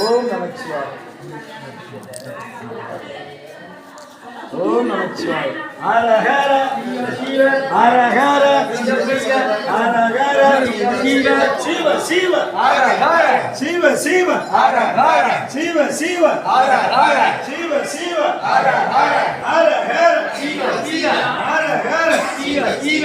ஓம் நமச்சிவாய் ஓம் நமச்சிவாய் அரஹர சிவ அரஹர அரஹர சிவ சிவ. சிவ அரஹர சிவ சிவ. அரஹர சிவ சிவ. அரஹர சிவ சிவ. அரஹர அரஹர சிவ சிவ. அரஹர சிவ சிவ.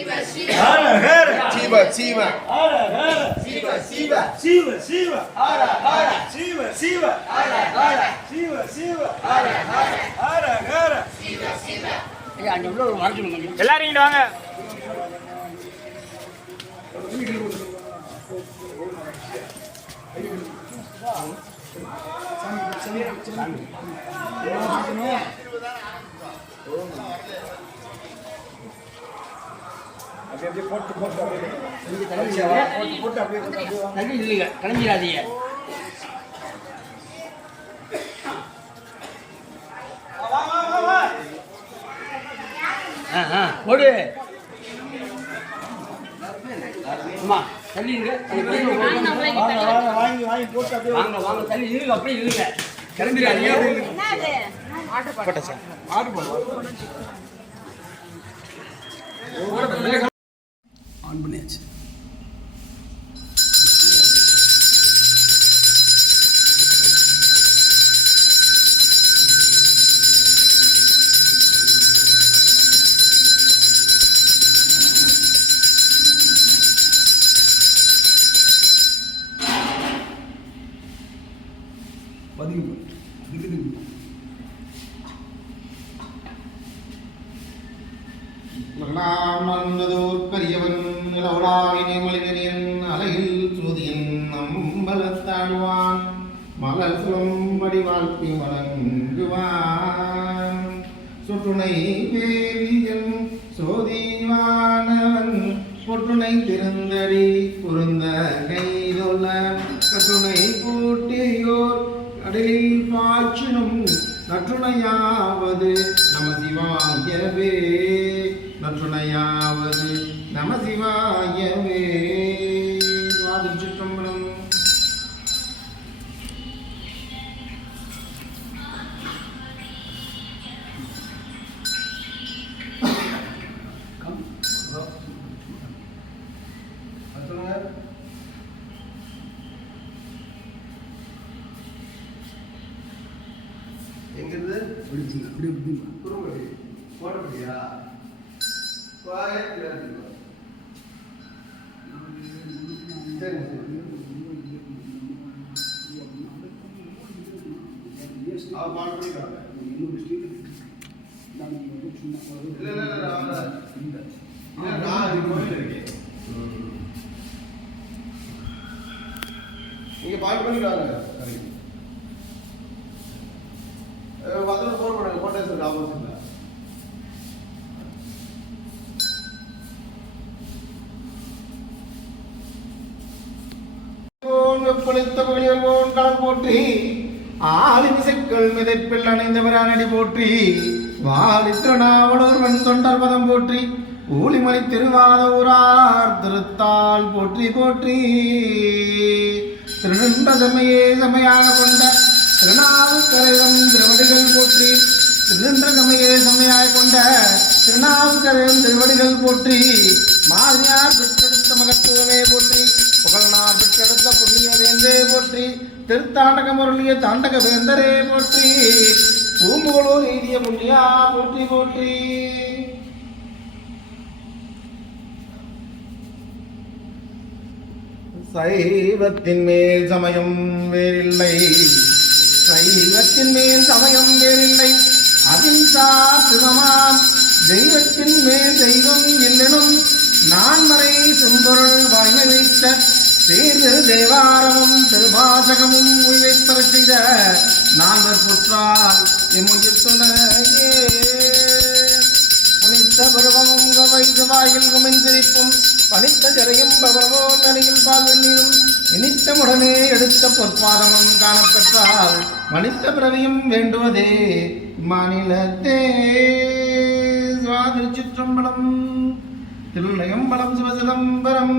ஹரஹர ஹரஹர சிவ சிவ ஹரஹர சிவ சிவ சிவ சிவ ஹரஹர சிவ சிவ ஹரஹர சிவ சிவ ஹரஹர ஹரஹர ஐயா, அங்க உள்ள ஒரு கொஞ்சம். எல்லாரும் இங்கிட்டு வாங்க. தள்ளி நில்லுங்க, கிளம்பிடாதீங்க. ஆ, ஆ, போடு. அம்மா, தள்ளி இருங்க. அந்த பெரியவங்க போடு. வாங்க வாங்க வாங்கி வாங்கி போட்டு அப்படியே. வாங்க வாங்க தள்ளி இருங்க அப்படியே இருங்க. கிளம்பிடாதீங்க. மன்னதோர் கரியவன் நிலவராவினை மலிதனியன் அலையில் சூதியன் நம்பலத்தாழ்வான் மலர் சுழம்படி வாழ்க்கை வழங்குவான். சுற்றுனை பேரியன் சோதிவானவன். பொற்றுனை திருந்தடி குறுந்த கைதொல்ல கற்றுனை கடலில் பாய்ச்சினும் நற்றுணையாவது நம சிவாயவே. நற்றுணையாவது நம சிவாயவே. எங்கிருந்து? குறும்படி போடப்படியா சரி அவன் பாட்டு பண்ணிக்கிறாங்க இல்ல இல்ல நான் கோயில் இருக்கேன். பண்ணுங்க ஃபோன் பேசுறது ஆப்போசிட்ல கடல் போற்றி ஆலின் மிதைப்பில் அணைந்தவரானடி போற்றி வாலி வெண் தொண்டர் பதம் போற்றி ஊழிமணி திருவாத ஊரார் திருத்தால் போற்றி போற்றி. திருநின்ற செம்மையே செம்மையாக கொண்ட திருநாவுக்கரைவன் திருவடிகள் போற்றி திருநின்ற செம்மையே சமையாய் கொண்ட திருநாவுக்கரைவன் திருவடிகள் போற்றி மாதிரியார் பெற்றெடுத்த மகத்துவமே போற்றி புகழ்நார் பெற்றெடுத்த புண்ணிய வேந்தே போற்றி திருத்தாண்டக முரளிய தாண்டக வேந்தரே போற்றி பூம்புகளூர் எழுதிய புண்ணியா போற்றி போற்றி. சைவத்தின் மேல் சமயம் வேறில்லை. சைவத்தின் மேல் சமயம் வேறில்லை. அகிம்சா சிவமாம். தெய்வத்தின் மேல் தெய்வம் இல்லெனும் நான்மறை செம்பொருள் வாய்மை வைத்த சீர்திரு தேவாரமும் திருபாசகமும் உய்வைப்பெறச் செய்த நால்வர் புற்றால் இமுயிர் துணையே. புனித்த பருவமும் கவைது வாயில் குமிஞ்சிரிப்பும் பனித்த ஜரையும் பவரமோ நிலையில் பால் வெந்நீரும் இனித்தமுடனே எடுத்த பொற்பாதமும் காணப்பெற்றார். மனித பிறவியும் வேண்டுவதே மாநிலத்தே. சுவாதிருச்சிற்றம்பலம் திருநயம்பலம் சிவசிதம்பரம்.